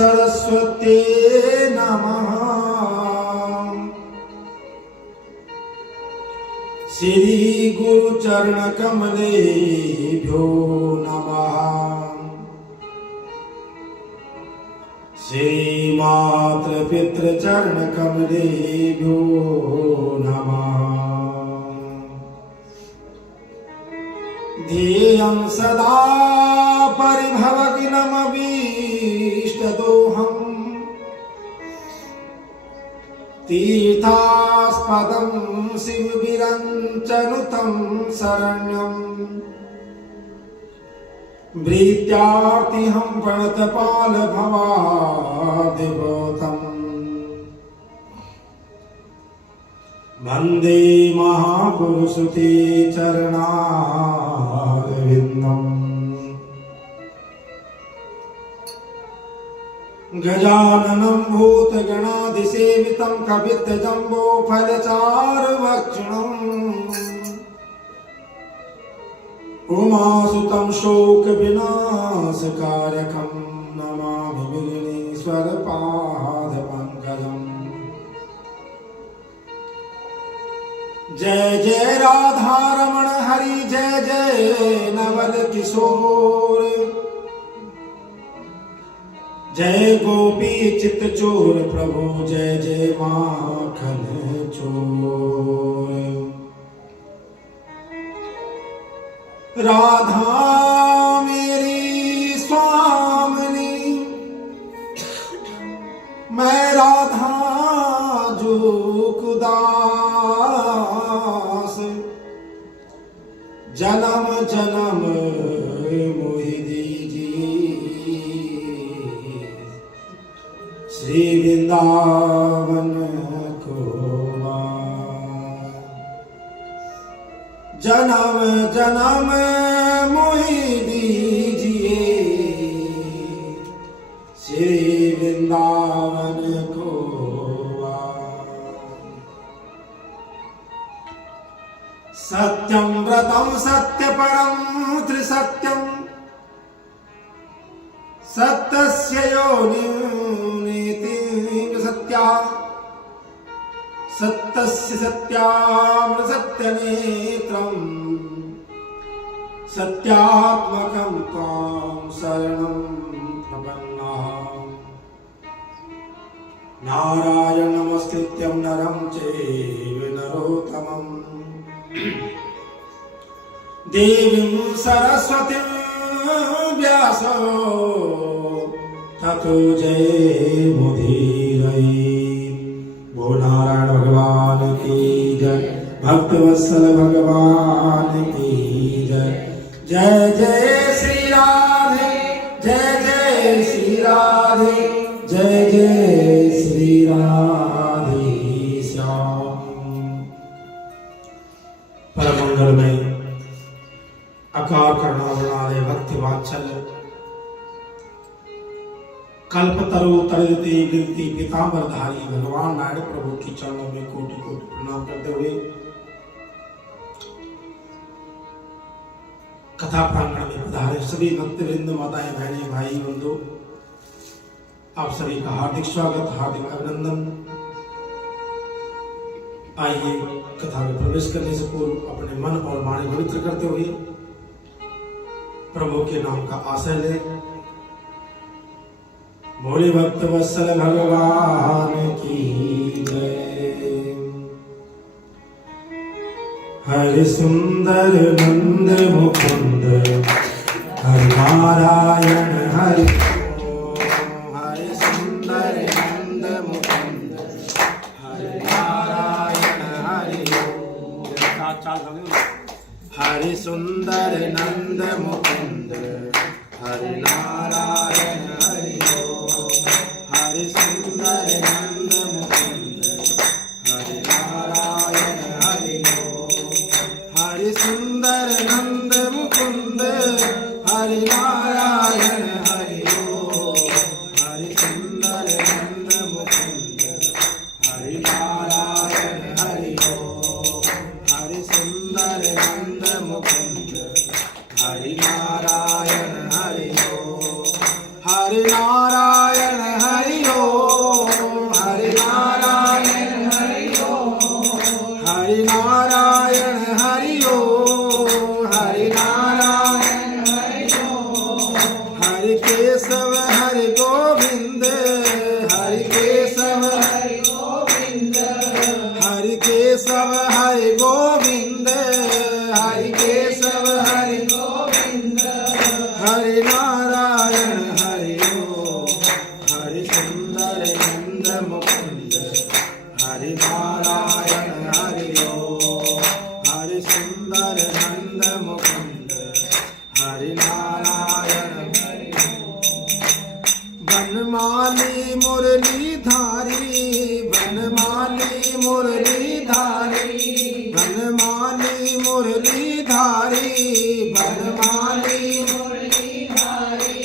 सरस्वत्यै नमः। श्री गुरु चरण कमलेभ्यो नमः। श्री मातृ पितृ चरण कमलेभ्यो नमः। ध्येयं सदा परिभवग्नमभीष्टदोहम् तीर्थास्पदं शिवविरञ्चनुतं शरण्यम् भृत्यार्तिहं प्रणतपालभवादिभूतम् वन्दे महापुरुषते चरणारविन्दम्। गजाननं भूतगणाधिसेवितं कपित्थजम्बोफलचारुभक्षणम् उमासुतं शोकविनाशकारकं नमामि विघ्नेश्वरपादपङ्कजम्। जय जय राधारमण हरि जय जय नवल किशोर। जय गोपी चित्त चोर प्रभु जय जय माखन चोर। राधा मेरी स्वामिनी मैं राधा जो कुदास जन्म जन्म मोहि दीजिए श्री वृंदावन को जन्म जन्म मोहि दीजिए श्री वृंदावन को। सत्यं व्रतं सत्यपरं त्रिसत्यं सत्यस्य योनिति सत्या सत्यस्य सत्यामृतसत्यनेत्रं सत्यात्मकं त्वां शरणं प्रपन्नाः। नारायणं नमस्कृत्यं नरं चैव नरोत्तमम् देवीं सरस्वतीं व्यासो ततो जयमुदीरये। बोल नारायण भगवान की जय, भक्तवत्सल भगवान की जय। जय जय श्री राधे जय जय श्री राधे जय जय श्री राधे श्याम। परम मंगल में अकार करुणावनालय भक्ति वात्सल्य कल्पतरु तरयते गिरती पीतांबरधारी भगवान नारायण प्रभु की चरणों में कोटि कोटि प्रणाम करते हुए कथा प्रांगण में पधारे सभी भक्तवृंद माताएं बहनें भाई बंधु आप सभी का हार्दिक स्वागत हार्दिक अभिनंदन। आइए कथा में प्रवेश करने से पूर्व अपने मन और वाणी पवित्र करते हुए प्रभु के नाम का आश्रय ले। भोले भक्त वत्सल भगवान की जय। हरि सुंदर नंद मुकुंद हरि नारायण हरि। हरि सुंदर नंद मुकुंद हरि नारायण हरि। हरि सुंदर नंद मुकुंद हरि नारायण हरि। हरि सुंदर नंद मुकुंद हरि नारायण हरि। हरि सुंदर नंद मुकुंद हरि नारायण हरि। हरि सुंदर नंद मुकुंद हरि नारायण हरि। हरि सुंदर नंद मुकुंद हरि नारायण हरि। हरि नारायण हरि नारायण हरि हरि केशव हरि गोविंद हरि केशव हरि गोविंद हरि केशव हरि गोविंद हरि केशव हरि गोविंद हरि नारायण हरि हरि सुंदर नंद मुकुंद हरि नारायण हरि हरि सुंदर नंद मुकुंद हरि नारायण हरि बनमाली मुरली धारी बनमाली मुरली धारी बनमाली मुरली धारी बनमाली मुरली धारी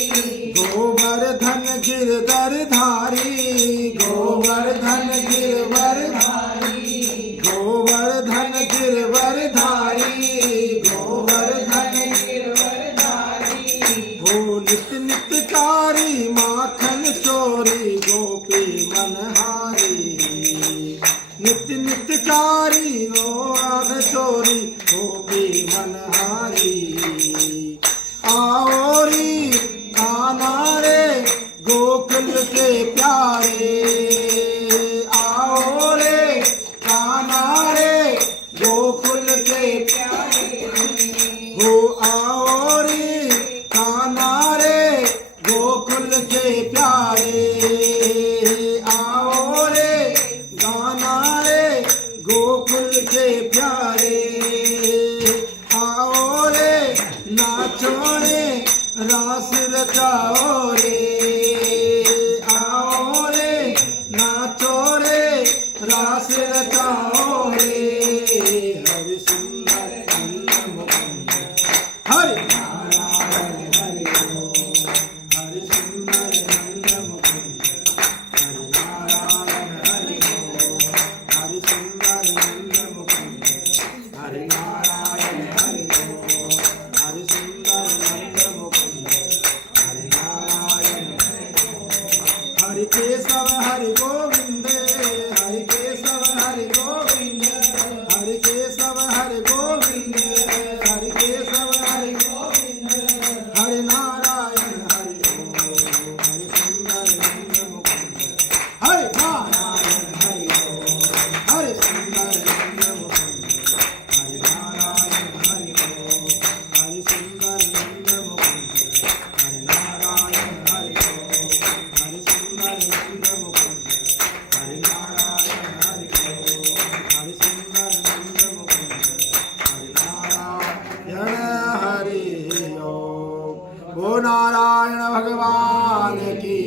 गोवर्धन गिरधर धारी गोवर्धन गिरवर धारी गोवर्धन गिरवर धारी गोवर्धन गिरवर धारी हो नित नितकारी माखन चोरी गोपी मनहारी नित नितकारी नो आग चोरी गोपी मनहारी आओरी काना रे गोकुल के प्यारे आओ रे काना रे गोकुल के प्यारे हो आओ रे काना रे गोकुल के प्यारे आओ रे गाना रे गोकुल के प्यारे आओ रे नाचो रे रास रचाओ रे आओ रे नाचो रे रास रचाओ रे हरि सुंदर नंद मुकुंद हरि नारायण हरि हरि सुंदर नंद मुकुंद हरि नारायण हरि हरि सुंदर नंद मुकुंद हरि नारायण हरि हरि सुंदर नंद मुकुंद हरि नारायण हरि केशव हरि गोविंद हरि केशव हरि गोविंद हरि केशव हरि गोविंद हरि केशव हरि गोविंद हरि नारायण हरि हरि सुंदर नंद मुकुंद हरि नारायण हरि हरि सुंदर नंद मुकुंद हरि नारायण हरि हरि सुंदर नंद मुकुंद हरि नारायण हरि हरि सुंदर नंद मुकुंद हरि नारायण हरि हरि सुंदर नंद मुकुंद हरि नारायण हरि ओ नारायण भगवान की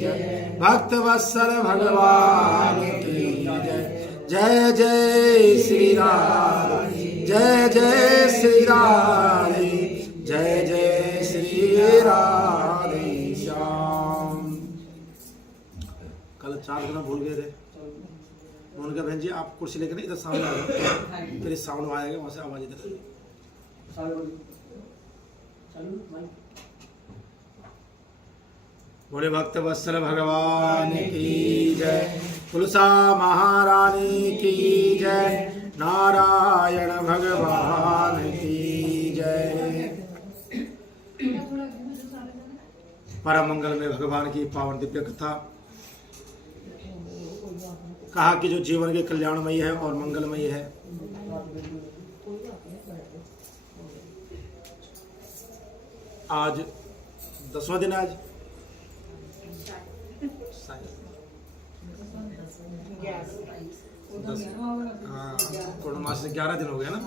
जय भक्त वत्सल भगवान की जय जय जय श्री राधे जय जय श्री राधे जय जय श्री राधे श्याम। कल चार दिन भूल गए थे उन्होंने कहा बहन जी आप कुर्सी लेकर इधर सामने आ जाओ फिर साउंड आएगा वहां से आवाज इधर बोले भक्त वत्सल भगवान की जय तुलसा महारानी की जय नारायण भगवान की जय। परम मंगल में भगवान की पावन दिव्य कथा कहा कि जो जीवन के कल्याणमयी है और मंगलमयी है आज 10वां दिन आज पूर्णमास से 11 दिन हो गया ना।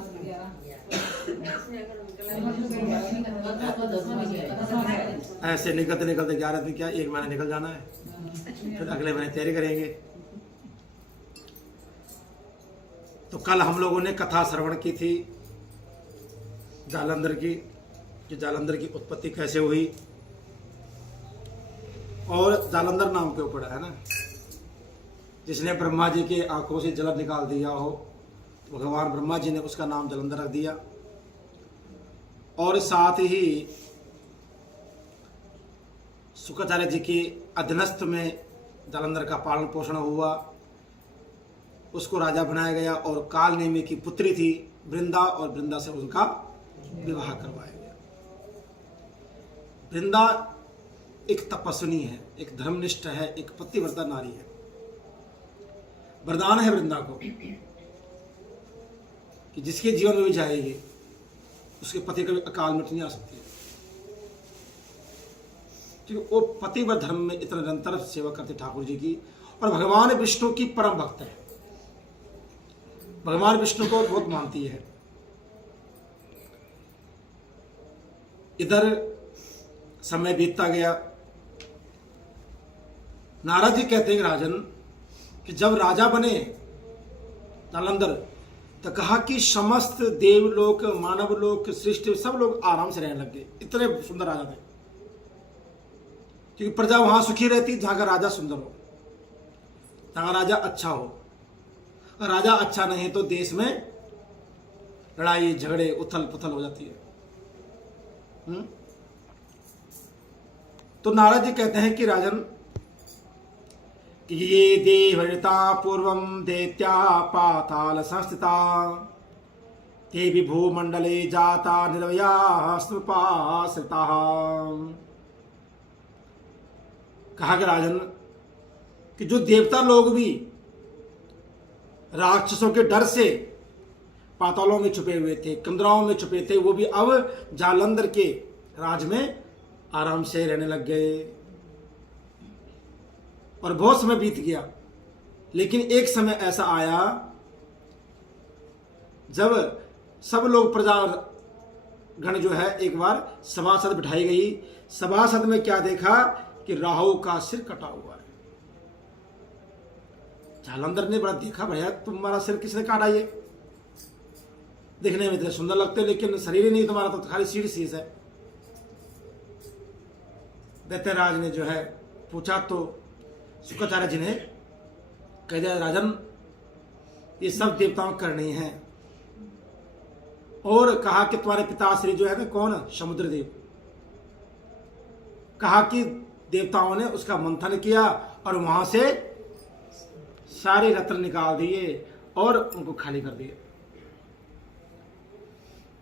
ऐसे निकलते निकलते 11 दिन क्या 1 महीना निकल जाना है फिर अगले महीने तैयारी करेंगे। तो कल हम लोगों ने कथा श्रवण की थी जालंधर की कि जालंधर की उत्पत्ति कैसे हुई और जालंधर नाम क्यों पड़ा है ना। जिसने ब्रह्मा जी के आंखों से जल निकाल दिया हो भगवान ब्रह्मा जी ने उसका नाम जालंधर रख दिया। और साथ ही शुक्राचार्य जी के अधीनस्थ में जालंधर का पालन पोषण हुआ, उसको राजा बनाया गया। और काल नेमी की पुत्री थी वृंदा और वृंदा से उनका विवाह करवाया गया। वृंदा एक तपस्विनी है, एक धर्मनिष्ठ है, एक पतिव्रता नारी है। वरदान है वृंदा को कि जिसके जीवन में भी जाएगी उसके पति कभी अकाल मृत्यु नहीं आ सकती है, क्योंकि वो पति व धर्म में इतना निरंतर सेवा करते ठाकुर जी की, और भगवान विष्णु की परम भक्त है, भगवान विष्णु को बहुत मानती है। इधर समय बीतता गया। नारद जी कहते हैं राजन कि जब राजा बने नालंदर, तो कहा कि समस्त देवलोक, मानवलोक, सृष्टि सब लोग आराम से रहने लग गए, इतने सुंदर राजा थे। क्योंकि प्रजा वहां सुखी रहती जहां का राजा सुंदर हो, जहां का राजा अच्छा हो। अगर राजा अच्छा नहीं तो देश में लड़ाई झगड़े उथल पुथल हो जाती है। तो नारद जी कहते हैं कि राजन कि ये देवता पूर्वम दैत्या पाताल संस्थिता ते विभूमंडले जाता निर्वया स्नुपाश्रिता। कहा कि राजन कि जो देवता लोग भी राक्षसों के डर से पातालों में छुपे हुए थे, कंदराओं में छुपे थे, वो भी अब जालंधर के राज में आराम से रहने लग गए। और बहुत समय बीत गया, लेकिन एक समय ऐसा आया जब सब लोग प्रजा गण जो है एक बार सभासद बिठाई गई। सभासद में क्या देखा कि राहु का सिर कटा हुआ है। जालंधर ने बड़ा देखा, भैया तुम्हारा सिर किसने काटा? ये देखने में इतने सुंदर लगते हो, लेकिन शरीर ही नहीं तुम्हारा, तो खाली सीढ़ शीश है। दैत्यराज ने जो है पूछा तो शुक्राचार्य जी ने कह दिया राजन ये सब देवताओं करनी है। और कहा कि तुम्हारे पिताश्री जो है ना कौन, समुद्रदेव। कहा कि देवताओं ने उसका मंथन किया और वहां से सारे रत्न निकाल दिए और उनको खाली कर दिए।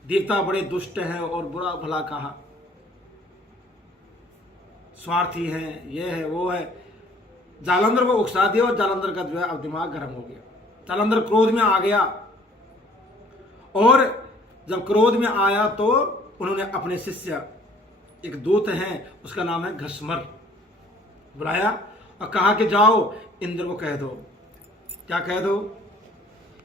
देवता बड़े दुष्ट हैं और बुरा भला कहा, स्वार्थी हैं, ये है वो है। जालंधर को उकसा दिया और जालंधर का जो है अब दिमाग गर्म हो गया। जालंधर क्रोध में आ गया, और जब क्रोध में आया तो उन्होंने अपने शिष्य, एक दूत हैं उसका नाम है घस्मर, बुलाया और कहा कि जाओ इंद्र को कह दो। क्या कह दो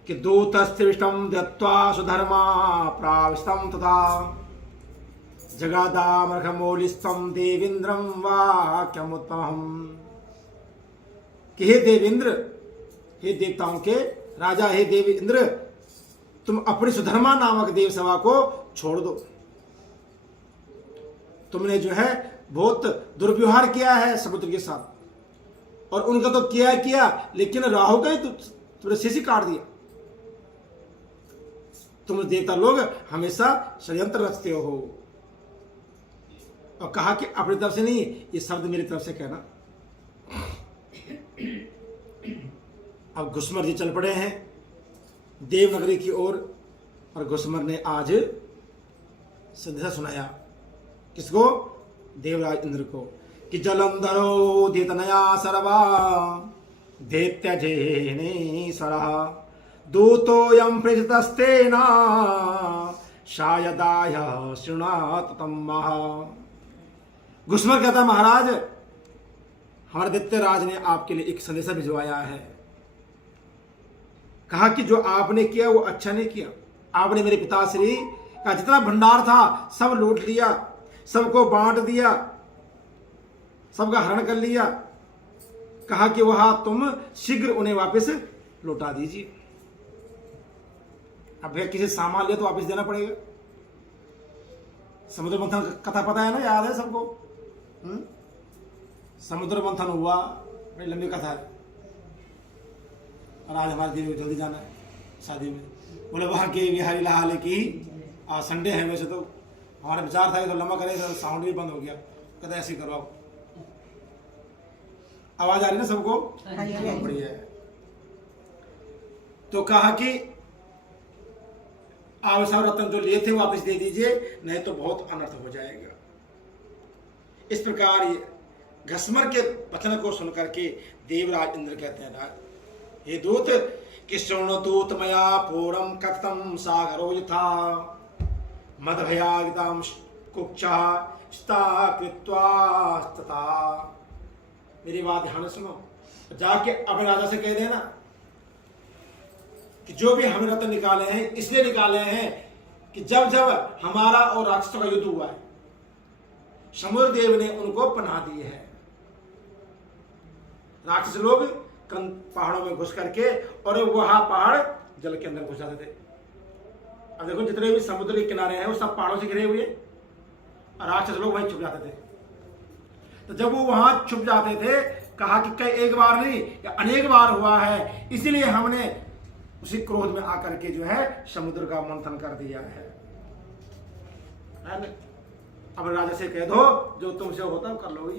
कि दूतस्त्रिष्टम दत्वा सुधर्मा प्राविष्टम तथा जगादामर्घमौलिस्तम देवेंद्रम वाक्यमुत्तमम्। कि हे देवेंद्र, हे देवताओं के राजा, हे देव इंद्र, तुम अपनी सुधर्मा नामक देव सभा को छोड़ दो। तुमने जो है बहुत दुर्व्यवहार किया है समुद्र के साथ, और उनका तो किया, लेकिन राहु का ही तुमने सिर काट दिया। तुम देवता लोग हमेशा षड्यंत्र रचते हो। और कहा कि अपनी तरफ से नहीं, ये शब्द मेरी तरफ से कहना। अब घुसमर जी चल पड़े हैं देवनगरी की ओर, और घुसमर ने आज संदेशा सुनाया। किसको? देवराज इंद्र को, कि जलंधरो देतनया सर्वा दैत्यजेनेश्वरः दूतोऽयं प्रेषितस्तेन शायदाय शृणात तम्मः। घुसमर कहता महाराज, हमारे दैत्यराज ने आपके लिए एक संदेशा भिजवाया है। कहा कि जो आपने किया वो अच्छा नहीं किया। आपने मेरे पिताश्री का जितना भंडार था सब लूट लिया, सबको बांट दिया, सबका हरण कर लिया। कहा कि वह तुम शीघ्र उन्हें वापस लौटा दीजिए। अब भैया किसी सामान लिया तो वापस देना पड़ेगा। समुद्र मंथन कथा पता है ना, याद है सबको? समुद्र मंथन हुआ, बड़ी लंबी कथा है। और आज हमारे दिन में जल्दी जाना है शादी में। बोले वहां के बिहारी लाल की आज संडे है, वैसे तो हमारा विचार था कि तो लंबा करें, साउंड भी बंद हो गया। कहते ऐसे ही करवाओ। आवाज आ रही ना सबको? बढ़िया है। तो कहा कि आप सब रत्न जो लिए थे वापस दे दीजिए, नहीं तो बहुत अनर्थ हो जाएगा। इस प्रकार ये घसमर के वचन को सुनकर के देवराज इंद्र कहते हैं, हे दूत कि शृणोतु मया पूर्वं कथितं सागरो यथा मदभयागितां कुक्षः स्था कृत्वा तथा। मेरी बात ध्यान सुनो, जाके अपने राजा से कह देना कि जो भी हमने रत्न निकाले हैं इसलिए निकाले हैं कि जब जब हमारा और राक्षसों का युद्ध हुआ है, समुद्र देव ने उनको पनाह दी है। राक्षस लोग पहाड़ों में घुस करके और वहां पहाड़ जल के अंदर घुस जाते थे। अब देखो जितने भी समुद्र के किनारे हैं वो सब पहाड़ों से घिरे हुए, और राक्षस लोग वहीं छुप जाते थे। तो जब वो वहां छुप जाते थे, कहा कि कई एक बार नहीं या अनेक बार हुआ है, इसीलिए हमने उसी क्रोध में आकर के जो है समुद्र का मंथन कर दिया है ना? अब राजा से कह दो जो तुमसे होता कर लो।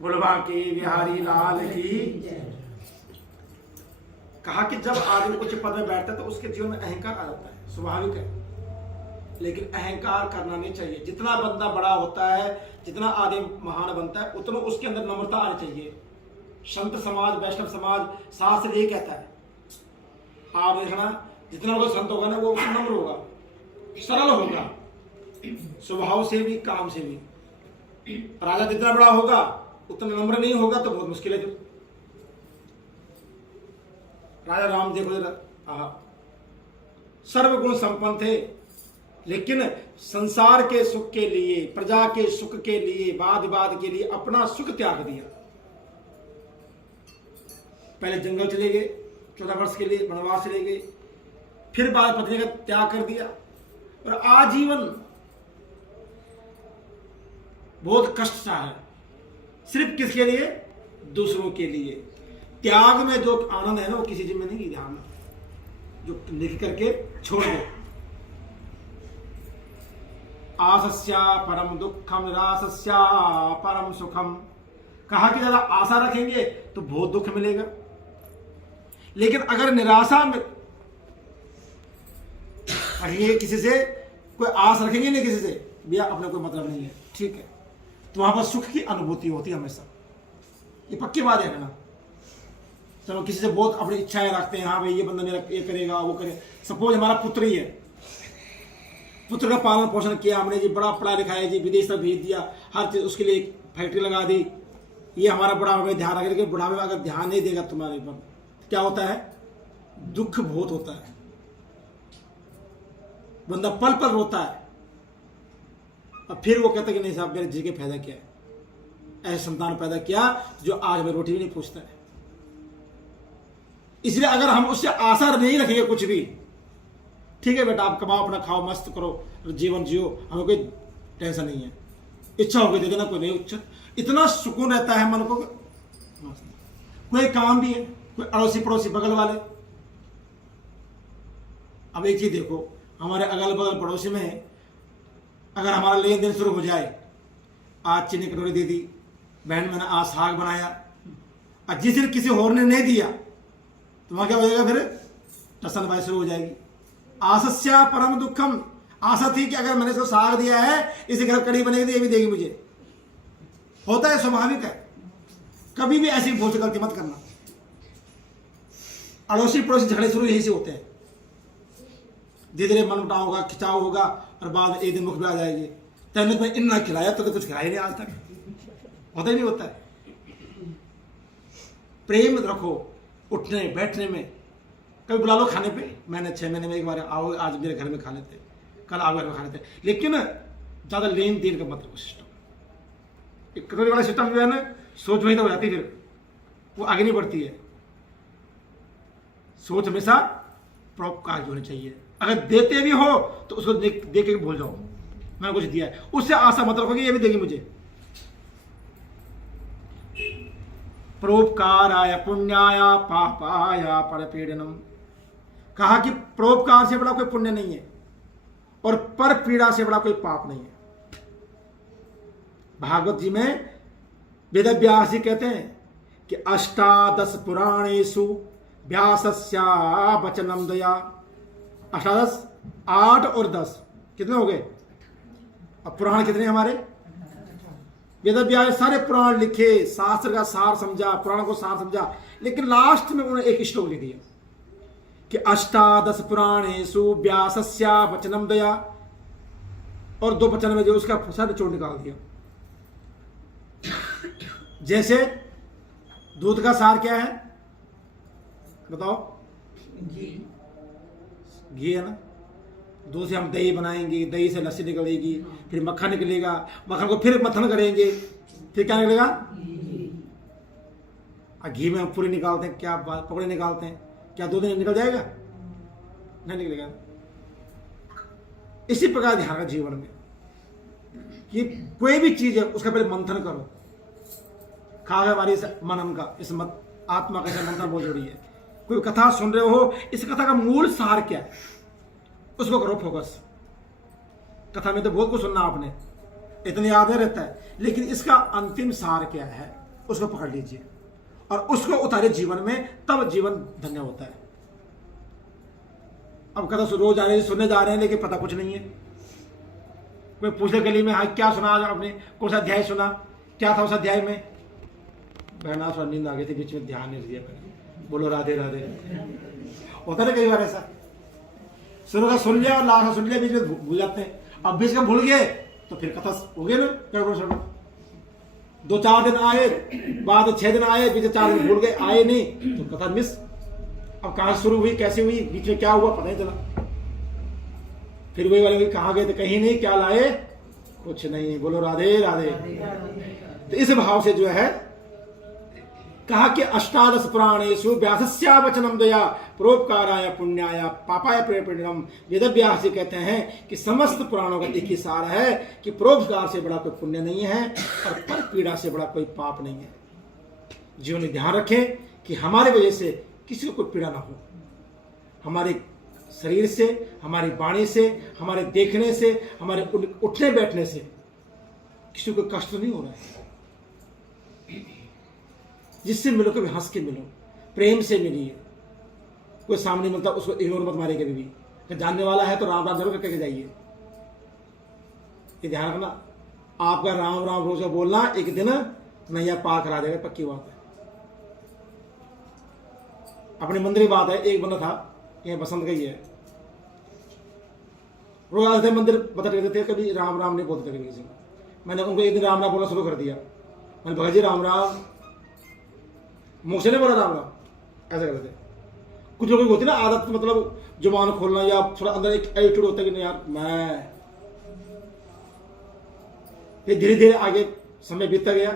बुलवा की बिहारी लाल की। कहा कि जब आदमी उच्च पद में बैठता है तो उसके जीवन में अहंकार आ जाता है, स्वाभाविक है, लेकिन अहंकार करना नहीं चाहिए। जितना बंदा बड़ा होता है, जितना आदमी महान बनता है, उतना उसके अंदर नम्रता आनी चाहिए। संत समाज, वैष्णव समाज, शास्त्र ये कहता है, आप देखना जितना वो संत होगा ना वो नम्र होगा, सरल होगा, स्वभाव से भी काम से भी। राजा जितना बड़ा होगा उतना नम्र नहीं होगा तो बहुत मुश्किल है। जो राजा राम देखो सर्वगुण संपन्न थे, लेकिन संसार के सुख के लिए, प्रजा के सुख के लिए, वाद विवाद के लिए अपना सुख त्याग दिया। पहले जंगल चले गए, 14 वर्ष के लिए वनवास चले गए, फिर बाल पत्नी का त्याग कर दिया, और आजीवन बहुत कष्ट सा है। सिर्फ किसके लिए? दूसरों के लिए। त्याग में जो आनंद है ना वो किसी चीज में नहीं, ध्यान जो लिख करके छोड़ दो। आसस्या परम दुखम निरासस्या परम सुखम। कहा कि ज्यादा आशा रखेंगे तो बहुत दुख मिलेगा, लेकिन अगर निराशा में रहिए, किसी से कोई आस रखेंगे नहीं, किसी से भैया अपना कोई मतलब नहीं है, ठीक है, तो वहां पर सुख की अनुभूति होती है हमेशा। ये पक्की बात है ना। चलो किसी से बहुत अपनी इच्छाएं रखते हैं, हाँ भाई ये बंदा मेरा ये करेगा वो करे। सपोज हमारा पुत्र ही है, पुत्र का पालन पोषण किया हमने जी, बड़ा पढ़ा लिखा है जी, विदेश तक भेज दिया, हर चीज उसके लिए फैक्ट्री लगा दी, ये हमारा बुढ़ापे में ध्यान रखेगा। बुढ़ापे में अगर ध्यान नहीं देगा तुम्हारे पर, क्या होता है? दुख बहुत होता है, बंदा पल पल रोता है, और फिर वो कहता है कि नहीं साहब मेरे जी के फायदा क्या है, ऐसे संतान पैदा किया जो आज में रोटी भी नहीं पूछता है। इसलिए अगर हम उससे आशा नहीं रखेंगे कुछ भी, ठीक है बेटा आप कमाओ अपना खाओ मस्त करो जीवन जियो, हमें कोई टेंशन नहीं है, इच्छा होगी दे देना, कोई नहीं इच्छा, इतना सुकून रहता है मन को। कोई काम भी है, कोई अड़ोसी पड़ोसी बगल वाले। अब एक चीज देखो, हमारे अगल बगल पड़ोसी में अगर हमारा लेन देन शुरू हो जाए, आज चीनी कटोरी दे दी, बहन मैंने आज साग बनाया, और जिस दिन किसी और ने नहीं दिया तो वहां क्या हो जाएगा? फिर टसनबाजी शुरू हो जाएगी। आसस्या परम दुखम। आशा थी कि अगर मैंने इसको साग दिया है, इसी घर कड़ी बनेगी तो ये भी देगी मुझे। होता है, स्वाभाविक है। कभी भी ऐसी भोज गलती मत करना। अड़ोसी पड़ोसी झगड़े शुरू यही से होते हैं, धीरे धीरे मन मुटाव होगा, खिंचाव होगा, और बाद एक दिन मुख में आ जाएगी, तेने तो इन ना खिलाया तो कुछ खिलाया नहीं आज तक। होता ही नहीं होता है। प्रेम रखो उठने बैठने में। कभी बुला लो खाने पे, मैंने 6 महीने में एक बार आओ आज मेरे घर में खा लेते, कल आप घर में खा लेते, लेकिन ज्यादा लेन देन का मतलब सिस्टम, कटोरी वाला सिस्टम जो है ना, सोच वही तो हो जाती है, फिर वो आगे नहीं बढ़ती है। सोच हमेशा परोपकार होनी चाहिए। अगर देते भी हो तो उसको दे के भूल जाओ मैंने कुछ दिया है, उससे आशा मत रखो कि ये भी देगी मुझे। परोपकाराय पुण्याय पापाय परपीड़नम। कहा कि परोपकार से बड़ा कोई पुण्य नहीं है, और पर पीड़ा से बड़ा कोई पाप नहीं है। भागवत जी में वेदव्यास जी कहते हैं कि 18 पुराणेषु व्यासस्या वचनम दया। 18 8 और 10 कितने हो गए? अब पुराण कितने हमारे? वेद व्यास सारे पुराण लिखे, शास्त्र का सार समझा, पुराण को सार समझा, लेकिन लास्ट में उन्होंने एक श्लोक लिख दिया कि 18 पुराणेषु व्यासस्य वचनम दया, और 2 वचन में जो उसका सब चोट निकाल दिया। जैसे दूध का सार क्या है बताओ? घी है ना। दूध से हम दही बनाएंगे, दही से लस्सी निकलेगी, फिर मक्खन निकलेगा, मक्खन को फिर मथन करेंगे, फिर क्या निकलेगा? घी में हम पूरी निकालते हैं, क्या पकौड़े निकालते हैं, क्या 2 दिन निकल जाएगा? नहीं निकलेगा। इसी प्रकार ध्यान रखा जीवन में कि कोई भी चीज है उसका पहले मंथन करो। खावे हमारी मनन का, इस आत्मा का मंथन बहुत जरूरी है। कोई कथा सुन रहे हो, इस कथा का मूल सार क्या है उसको करो फोकस। कथा में तो बहुत कुछ सुनना आपने, इतने याद नहीं रहता है, लेकिन इसका अंतिम सार क्या है उसको पकड़ लीजिए और उसको उतारे जीवन में, तब जीवन धन्य होता है। अब कथा रोज आ रहे सुनने जा रहे हैं, लेकिन पता कुछ नहीं है। कोई पूछे गली में, हाँ क्या सुना आज आपने, कौन सा अध्याय सुना, क्या था उस अध्याय में? बहना थोड़ा नींद आ गई थी, बीच में ध्यान नहीं दिया, बोलो राधे राधे। होता ना कई बार ऐसा, शुरू का सुन लिया और लास्ट सुन लिया, बीच में भूल जाते हैं। अब बीच में भूल गए तो फिर कथा हो गई ना गड़बड़। 2-4 दिन आए, बाद 6 दिन आए, बीच 4 दिन भूल गए, आए नहीं तो कथा मिस। अब कहां शुरू हुई, कैसे हुई, बीच में क्या हुआ पता नहीं चला। फिर वही वाले कहां गए थे, कहीं नहीं, क्या लाए, कुछ नहीं। बोलो राधे राधे। तो इस भाव से जो है कहा कि 18 पुराणेषु व्यासस्य वचनम दया परोपकाराय पुण्याय पापाय प्रेरणम। वेद व्यास जी कहते हैं कि समस्त पुराणों का एक ही सार है कि परोपकार से बड़ा कोई पुण्य नहीं है और पर पीड़ा से बड़ा कोई पाप नहीं है। जीवन में ध्यान रखें कि हमारी वजह से किसी को कोई पीड़ा ना हो। हमारे शरीर से, हमारी वाणी से, हमारे देखने से, हमारे उठने बैठने से किसी को कष्ट नहीं हो रहा है। जिससे मिलो कभी हंस के मिलो, प्रेम से मिलिए। कोई सामने मिलता उसको इग्नोर मत मारे कभी भी। जानने वाला है तो राम राम जरूर करके जाइए। ये ध्यान रखना, आपका राम राम रोज का बोलना एक दिन नैया पार करा देगा, पक्की बात है। अपने मंदिर की बात है, एक बंदा था यहाँ बसंत गई है, रोज आते थे मंदिर, बता देते थे, कभी राम राम नहीं बोलते थे किसी को। मैंने उनको एक दिन राम राम बोलना शुरू कर दिया। मैंने भगत जी राम राम, मुंह से नहीं बोला राम राम, ऐसा करते थे। कुछ लोगों की होती ना आदत, मतलब जुबान खोलना या थोड़ा अंदर एक एटीट्यूड होता है कि नहीं यार मैं। फिर धीरे धीरे आगे समय बीतता गया।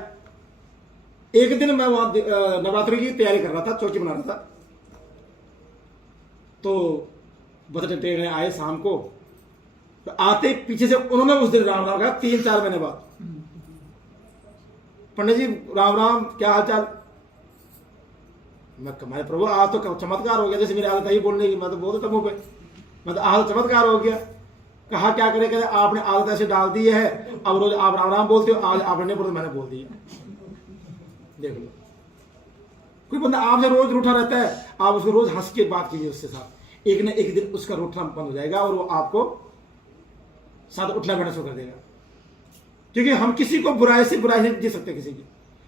एक दिन मैं वहां नवरात्रि की तैयारी कर रहा था, चौकी बना रहा था, तो बतटे टेढ़े आए शाम को, तो आते पीछे से उन्होंने उस दिन राम राम कहा 3-4 महीने बाद। पंडित जी राम राम, क्या हाल चाल? मैं कमाए प्रभु आज तो चमत्कार हो गया, जैसे मेरी आदत है बोलने की, मैं तो बोलता था मुंह पे, मैं तो आज चमत्कार हो गया। कहा क्या करे, कहते आपने आदत ऐसे डाल दी है, अब रोज आप राम राम बोलते हो, आज आपने नहीं बोलते, मैंने बोल दिया। देख लो, कोई बंदा आपसे रोज रूठा रहता है, आप उसको रोज हंस के बात कीजिए उसके साथ, एक न एक दिन उसका रूठना बंद हो जाएगा और वो आपको साथ उठना बैठना शुरू कर देगा। क्योंकि हम किसी को बुराई से बुराई नहीं दे सकते,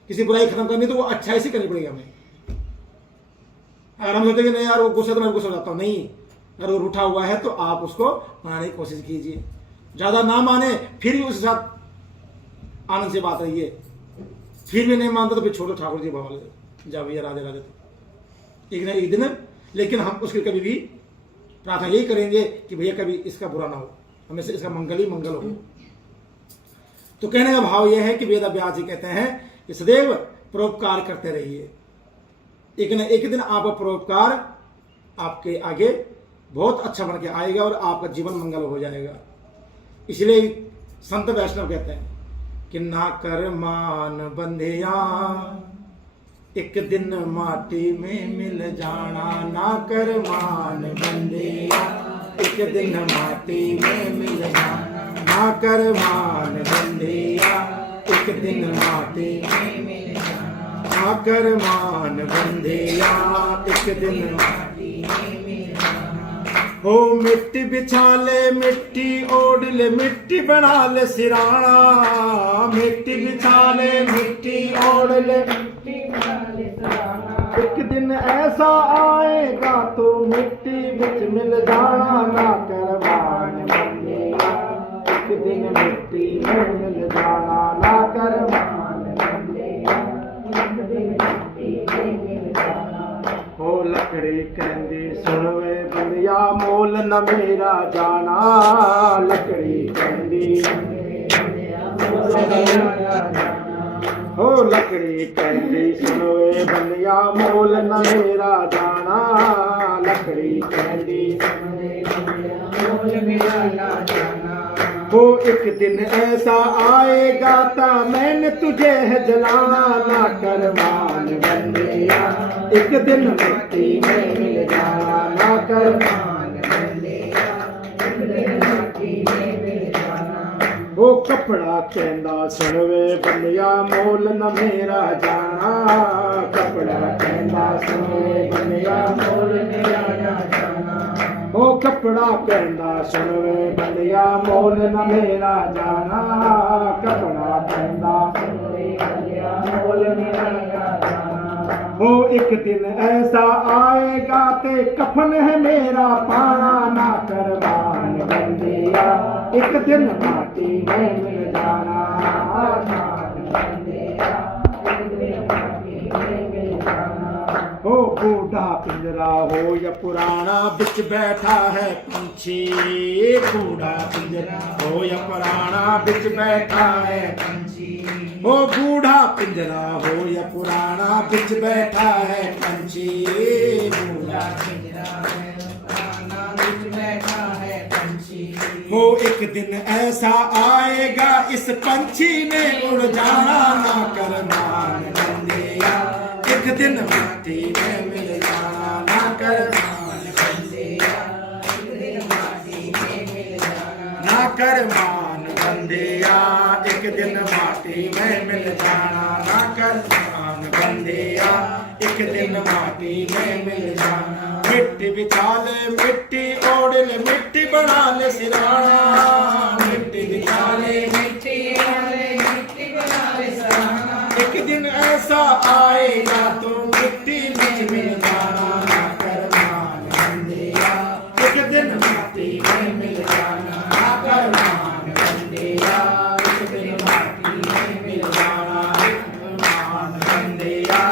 किसी बुराई खत्म करनी तो वो अच्छाई से करनी पड़ेगी हमें। अगर हम सोचते कि नहीं यार वो गुस्सा तो मैं गुस्सा हो जाता हूँ, नहीं, अगर वो रूठा हुआ है तो आप उसको मनाने की कोशिश कीजिए। ज्यादा ना माने फिर भी उसके साथ आनंद से बात रहिए। फिर भी नहीं मानता तो फिर छोड़ो, ठाकुर जी भगवान जा भैया राधे राधे, तो एक ना एक दिन। लेकिन हम उसके कभी भी प्रार्थना यही करेंगे कि भैया कभी इसका बुरा ना हो, हमेशा इसका मंगल ही मंगल हो। तो कहने का भाव यह है कि वेद व्यास जी कहते हैं कि सदैव परोपकार करते रहिए। एक न एक दिन आपका परोपकार आपके आगे बहुत अच्छा बन के आएगा और आपका जीवन मंगल हो जाएगा। इसलिए संत वैष्णव कहते हैं कि ना कर मान बंधिया, एक दिन माटी में मिल जाना। ना कर मान बंधिया, एक दिन माटी में मिल जाना। ना कर मान बंधिया, एक दिन माटी में मिल जाना। ना कर मान बंधिया, एक दिन माटी में मिल जाना। हो मिट्टी बिछा ले मिट्टी ओढ़ ले मिट्टी बना ले सिराना, मिट्टी बिछा ले मिट्टी ओढ़ ले मिट्टी बना ले सिराना। एक दिन ऐसा आएगा तो मिट्टी बिच मिल जाना, ना कर मान बंदेया। एक दिन मिट्टी में मिल जाना, ना कर मान बंदेया। एक दिन मिट्टी में मिल जाना। हो लकड़ी कहंदी सुन वे बंदिया मोल न मेरा जाना, लकड़ी कहंदी हो लकड़ी कहंदी सुन वे बंदिया मोल न मेरा जाना, लकड़ी कहंदी मोल मेरा जाना। हो एक दिन ऐसा आएगा ता मैंने तुझे है जलाना, ना कर मान बंदिया। एक दिन मिट्टी में मिल जाना, ना कर मान बंदिया। एक दिन मिट्टी में मिल जाना। वो कपड़ा कहंदा सुन वे बंदिया मोल न मेरा जाना, कपड़ा कहंदा सुन वे बंदिया मोल मेरा जाना। वो कपड़ा कहंदा सुन वे बंदिया मोल न मेरा जाना, कपड़ा कहंदा सुन वे बंदिया मोल मेरा जाना। वो एक दिन ऐसा आएगा ते कफन है मेरा पाना, ना कर मान बंदिया। एक दिन माटी में मिल जाना, मान बंदिया। एक दिन माटी में मिल जाना। हो बूढ़ा पिंजरा हो या पुराना बिच बैठा है पंछी, बूढ़ा पिंजरा हो या पुराना बिच बैठा है पंछी। हो बूढ़ा पिंजरा हो या पुराना बिच बैठा है पंछी, बूढ़ा पिंजरा है पुराना बिच बैठा है पंछी। हो एक दिन ऐसा आएगा इस पंछी ने उड़ जाना, ना कर मान बंदिया। एक दिन माटी में मिल जाना, ना कर मान बंदिया। एक दिन माटी में मिल जाना, ना कर मान बंदिया। एक दिन माटी में मिल जाना, ना कर मान बंदिया। एक दिन माटी में मिल जाना। मिट्टी बिछा ले मिट्टी ओढ़ ले मिट्टी बना ले सिराना, मिट्टी बिछा ले मिट्टी ओढ़ ले मिट्टी बना ले सिराना। एक दिन ऐसा आएगा तो मिट्टी में मिल जाना, ना कर मान बंदिया। एक दिन माटी में मिल जाना, ना कर मान बंदिया। एक दिन माटी में मिल जाना, मान बंदिया।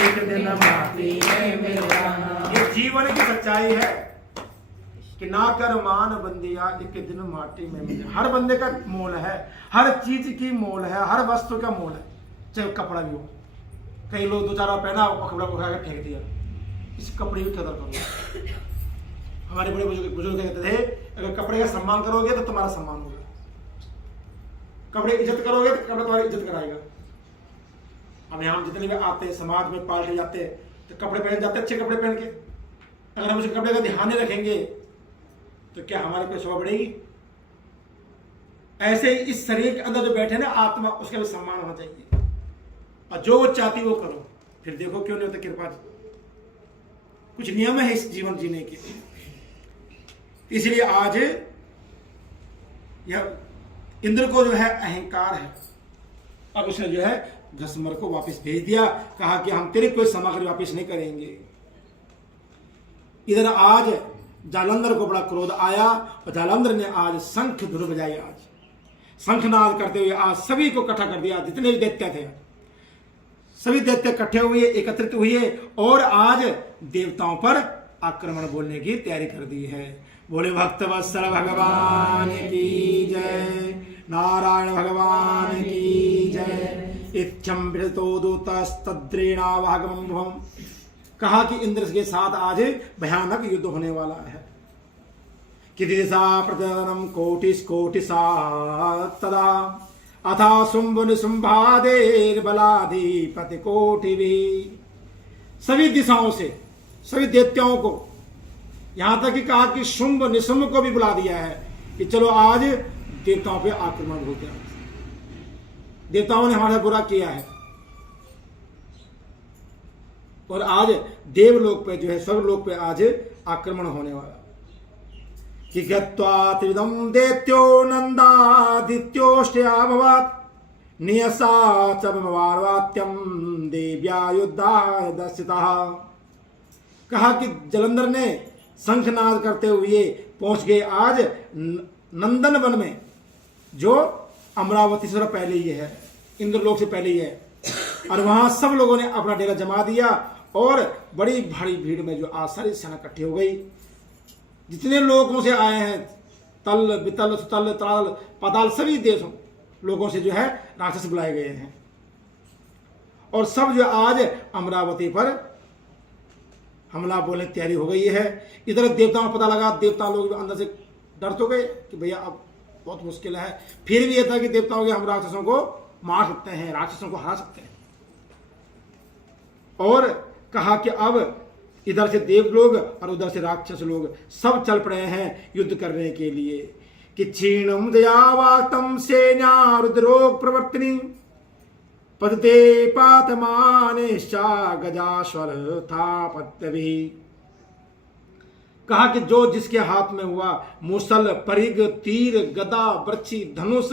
एक दिन माटी में मिल जाना। ये जीवन की सच्चाई है कि ना कर मान बंदिया, एक दिन माटी में मिल जाना। हर बंदे का मोल है, हर चीज की मोल है, हर वस्तु का मोल है, चाहे कपड़ा भी हो। कई लोग दो चार पहना और कपड़ा उठा कर फेंक दिया, इस कपड़े की कदर करो। हमारे बड़े बुजुर्ग कहते थे अगर कपड़े का सम्मान करोगे तो तुम्हारा सम्मान होगा, कपड़े की इज्जत करोगे तो कपड़ा तुम्हारी इज्जत कराएगा। अब यहाँ जितने भी आते समाज में पालटे जाते तो कपड़े पहन जाते, अच्छे कपड़े पहन के। अगर हम उस कपड़े का ध्यान नहीं रखेंगे तो क्या हमारे कोई शोभा बढ़ेगी? ऐसे ही इस शरीर के अंदर जो बैठे ना आत्मा, उसका भी सम्मान होना चाहिए और जो वो चाहती वो करो। फिर देखो क्यों नहीं होता कृपा। कुछ नियम है इस जीवन जीने के, इसलिए आज यह इंद्र को जो है अहंकार है, अब उसने जो है घसमर को वापस भेज दिया, कहा कि हम तेरी कोई सामग्री वापस नहीं करेंगे। इधर आज जालंधर को बड़ा क्रोध आया और जालंधर ने आज शंख धुन बजाई, आज शंखनाद करते हुए आज सभी को इकट्ठा कर दिया। जितने भी दैत्य थे सभी दैत्य इकट्ठे हुए, एकत्रित हुए और आज देवताओं पर आक्रमण बोलने की तैयारी कर दी है। बोले भक्त वत्सल भगवान की जय, नारायण भगवान की जय। इच्छम विरतो दूतस्तद्रेणावागमं भुवम्। कहा कि इंद्र के साथ आज भयानक युद्ध होने वाला है। कि दिशा प्रतिदनम कोटिस्कोटिसा तदा अथा शुंभ निशुंभादेर बलाधिपति कोटिभि। सभी दिशाओं से सभी दैत्यों को, यहां तक कि कहा कि शुंभ निशुंभ को भी बुला दिया है कि चलो आज देवताओं पे आक्रमण हो गया। देवताओं ने हमारा बुरा किया है और आज देवलोक पे जो है स्वर्गलोक पे आज आक्रमण होने वाला। कि गत्वा त्रिविधं दैत्यो नन्दादित्योष्टयाभवत् नियसा च वार्वात्यम देव्या युद्धाय दर्शितः। कहा कि जलंधर ने शंखनाद करते हुए पहुंच गए आज नंदन वन में, जो अमरावती से पहले ही है, इंद्रलोक से पहले ही है। और वहां सब लोगों ने अपना डेरा जमा दिया और बड़ी भारी भीड़ में जो आज सारी सेना इकट्ठी हो गई। जितने लोगों से आए हैं, तल बितल सुतल तल पाताल सभी देशों लोगों से जो है राक्षस बुलाए गए हैं। और सब जो आज अमरावती पर हमला बोलने की तैयारी हो गई है। इधर देवताओं को पता लगा, देवता लोग अंदर से डर तो गए कि भैया अब बहुत मुश्किल है। फिर भी यह था कि देवताओं के हम राक्षसों को मार सकते हैं, राक्षसों को हरा सकते हैं। और कहा कि अब इधर से देव लोग और उधर से राक्षस लोग सब चल पड़े हैं युद्ध करने के लिए। कि क्षीणम दयावाक्तम सेना रुद्रोग प्रवर्तनी पदते पातमानेश्चा गजाश्वर था पत्यभि। कहा कि जो जिसके हाथ में हुआ मुसल परिग तीर गदा बर्छी धनुष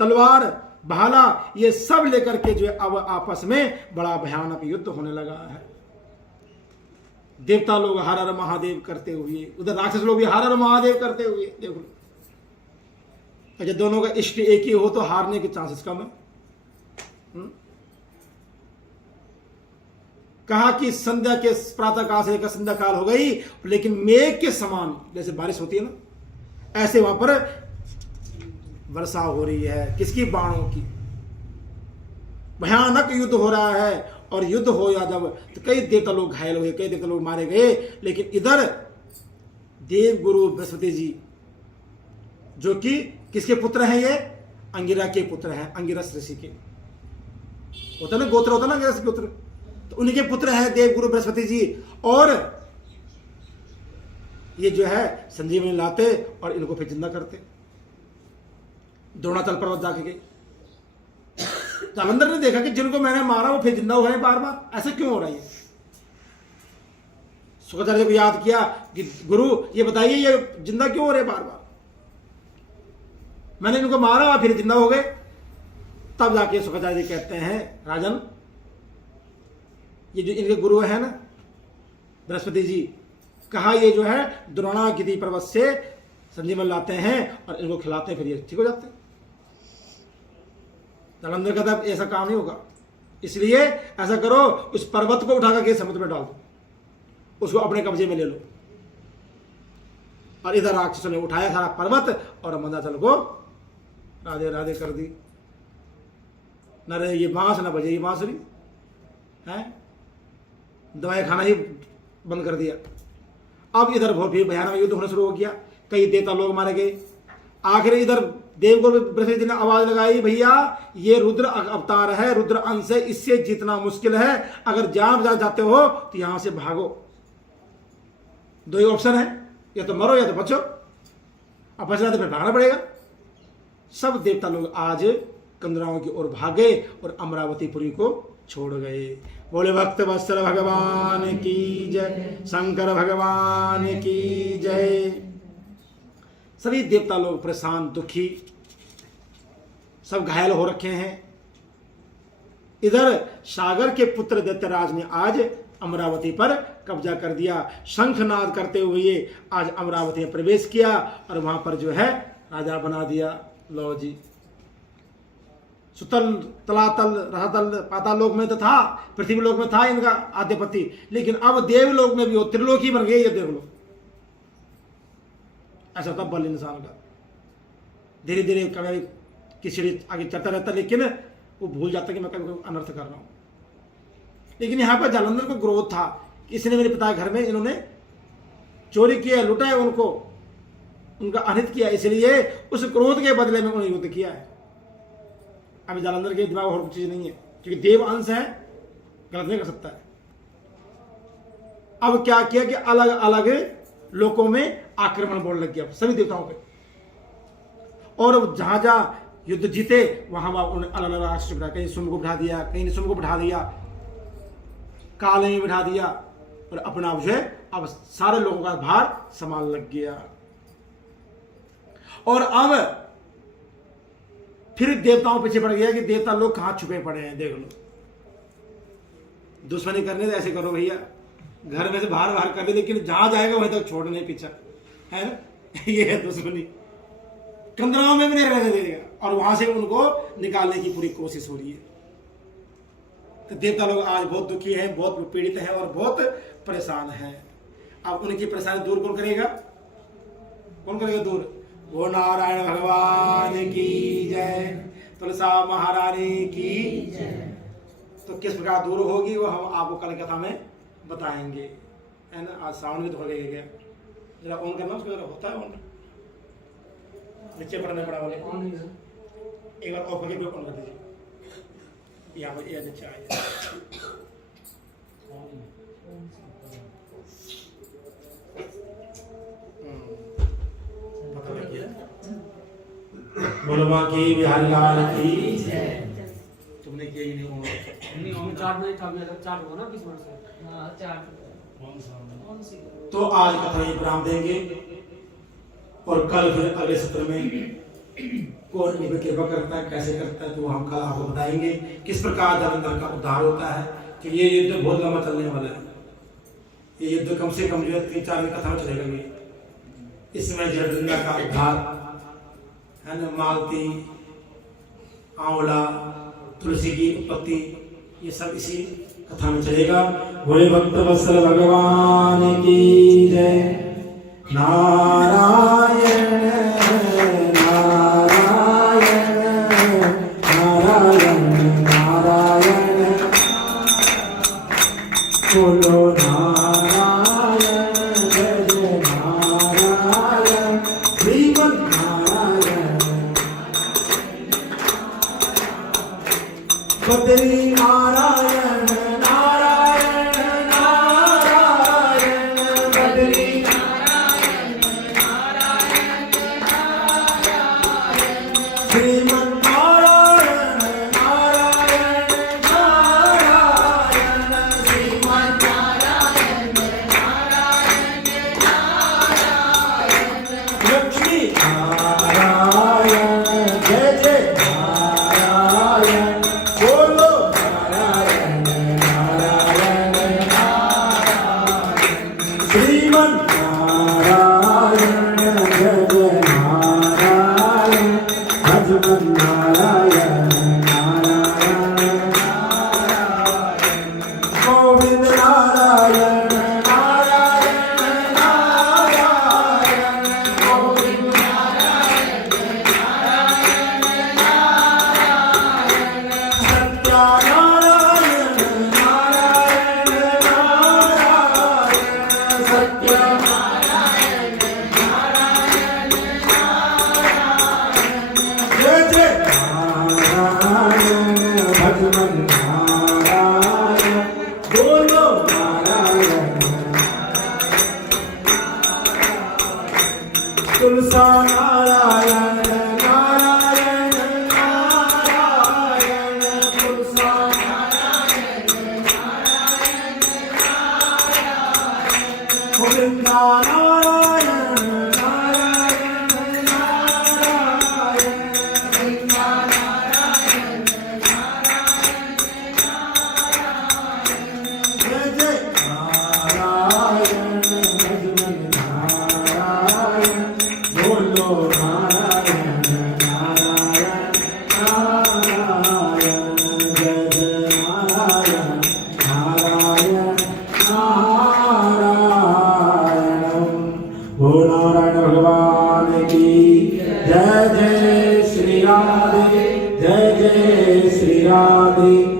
तलवार भाला, ये सब लेकर के जो अब आपस में बड़ा भयानक युद्ध होने लगा है। देवता लोग हर हर महादेव करते हुए, उधर राक्षस लोग भी हर हर महादेव करते हुए। देखो अच्छा, दोनों का इष्ट एक ही हो तो हारने के चांसेस कम है। कहा कि संध्या के प्रातः काल से लेकर संध्या काल हो गई, लेकिन मेघ के समान जैसे बारिश होती है ना, ऐसे वहां पर वर्षा हो रही है। किसकी? बाणों की। भयानक युद्ध हो रहा है। और युद्ध हो या जब, तो कई देवता लोग घायल हुए, कई देवता लोग मारे गए। लेकिन इधर देव गुरु बृहस्पति जी, जो कि किसके पुत्र हैं? ये अंगिरा के पुत्र हैं, अंगिरस ऋषि के। होता ना गोत्र, होता ना अंगिरस के पुत्र, तो उन्हीं के पुत्र हैं देव गुरु बृहस्पति जी। और ये जो है संजीवनी लाते और इनको फिर जिंदा करते। द्रोणाचल पर्वत जाके गए, जालंधर ने देखा कि जिनको मैंने मारा वो फिर जिंदा हो रहे हैं बार बार, ऐसा क्यों हो रहा है? शुक्राचार्य को याद किया कि गुरु ये बताइए, ये जिंदा क्यों हो रहे बार बार? मैंने इनको मारा फिर जिंदा हो गए। तब जाके शुक्राचार्य जी कहते हैं, राजन ये जो इनके गुरु है ना बृहस्पति जी, कहा ये जो है द्रोणागिरी पर्वत से संजीवन लाते हैं और इनको खिलाते हैं, फिर ये ठीक हो जाते हैं। जालंधर कहता है ऐसा काम नहीं होगा, इसलिए ऐसा करो, उस पर्वत को उठा करके समुद्र में डाल दो, उसको अपने कब्जे में ले लो। और इधर राक्षसों ने उठाया सारा पर्वत और मंदाचल को राधे राधे कर दी। न रहे ये बांस, न बजे ये बांसुरी है, दवाई खाना ही बंद कर दिया। अब इधर बहुत भी भयानक युद्ध होना शुरू हो गया, कई देवता लोग मारे गए। आखिर इधर देवगुरु बृहस्पति जी ने आवाज लगाई, भैया ये रुद्र अवतार है, रुद्र अंश है, इससे जीतना मुश्किल है। अगर जान बजा जाते हो तो यहां से भागो। दो ही ऑप्शन है, या तो मरो या तो बचो। अब बचना तो फिर भागना पड़ेगा। सब देवता लोग आज कंदराओं की ओर भागे और अमरावतीपुरी को छोड़ गए। बोले भक्त वत्सल भगवान की जय, शंकर भगवान की जय। सभी देवता लोग परेशान दुखी, सब घायल हो रखे हैं। इधर सागर के पुत्र दैत्यराज ने आज अमरावती पर कब्जा कर दिया। शंखनाद करते हुए आज अमरावती में प्रवेश किया और वहां पर जो है राजा बना दिया। लो जी, सुतल तलातल रहातल पाताल लोक में तो था, पृथ्वी लोक में था इनका आधिपत्य, लेकिन अब देवलोक में भी वो त्रिलोकी बन गए। ये देख लो, ऐसा होता बल इंसान का। धीरे धीरे कभी किसी आगे चलता रहता, लेकिन वो भूल जाता कि मैं कभी अनर्थ कर रहा हूं। लेकिन यहां पर जालंधर को क्रोध था कि इसने मेरे पिता के घर में इन्होंने चोरी किया, लुटा है उनको, उनका अनित किया, इसलिए उस क्रोध के बदले में उन्होंने युद्ध किया है। अभी जालंधर के दिमाग और कुछ चीज नहीं है, क्योंकि देव अंश है, गलत नहीं कर सकता है। अब क्या किया कि अलग अलग लोकों में आक्रमण बोलने लग गया सभी देवताओं पे। और जहां जहां युद्ध जीते वहां उन्होंने अलग अलग राक्षस बिठा, कहीं सुम को बिठा दिया, कहीं सुम को बिठा दिया, काले में बिठा दिया, और अपना जो है अब सारे लोगों का भार संभाल लग गया। और अब फिर देवताओं पीछे पड़ गया कि देवता लोग कहां छुपे पड़े हैं, देख लो। दुश्मनी करने तो ऐसे करो भैया, घर में से बाहर कर दे, लेकिन जहां जाएगा वहीं तक छोड़ नहीं पीछा, है ना। ये है दुश्मनी, कंदराओं में भी नहीं रहने देगा, और वहां से उनको निकालने की पूरी कोशिश हो रही है। तो देवता लोग आज बहुत दुखी हैं, बहुत पीड़ित हैं और बहुत परेशान हैं। अब उनकी परेशानी दूर कौन करेगा? कौन करेगा दूर? वो नारायण भगवान की जय, तुलसा महारानी की जय। तो किस प्रकार दूर होगी वो हम आपको कल कथा में बताएंगे, है ना। आज सावन भी तो हो गया, जरा ऑन करना, उसको जरा होता है ऑन, नीचे पड़ने पड़ा बोले ऑन, एक बार ऑफ करके ऑन कर दीजिए। यहाँ पर ये नीचे आए, बोलो बाकी बिहारी लाल की जय। तुमने किया ही नहीं ऑन, चार्ट नहीं था, मेरा चार्ट हुआ ना 20 मिनट से। हां चार्ट तो आज कथा ही विराम देंगे और कल फिर अगले सत्र में कौन निभे कृपा करता है, कैसे करता है, तो हम कल आपको बताएंगे किस प्रकार जालंधर का उद्धार होता है। कि ये युद्ध बहुत लंबा चलने वाला है, ये युद्ध कम से कम जो 3-4 दिन कथा में चलेगा। ये इसमें जलंधर का उद्धार है ना, मालती, आंवला, तुलसी की उत्पत्ति, ये सब इसी कथा में चलेगा। बोले भक्त वत्सल भगवान की जय। नारायण नारायण नारायण नारायण, बोलो नारायण जय जय नारायण, श्रीमन नारायण। बद्री नारायण नारायण नारायण, बद्री नारायण नारायण नारायण, श्रीमन नारायण नारायण नारायण, श्रीमन नारायण नारायण नारायण, लक्ष्मी नारायण जय जय नारायण, बोलो नारायण नारायण नारायण, श्रीमन नारायण जय जय नारायण, भजमन नारायण नारायण नारायण, गोविंद नारायण नारायण नारायण, गोविंद नारायण नारायण नारायण, सत्यानारायण नारायण नारायण, सत्यानारायण नारायण नारायण, जय जय नारायण, भजमन नारायण, बोलो नारायण, तुलसा नारायण नारायण नारायण, तुलसा नारायण नारायण नारायण, गोविंदा नारायण नारायण नारायण, गोविंदा नारायण नारायण नारायण, जय जय नारायण, भजमन नारायण, बोलो नारायण नारायण नारायण, जय जय नारायण नारायण नारायण, बोलो नारायण भगवान की जय। जय श्री राधे, जय जय श्री राधे।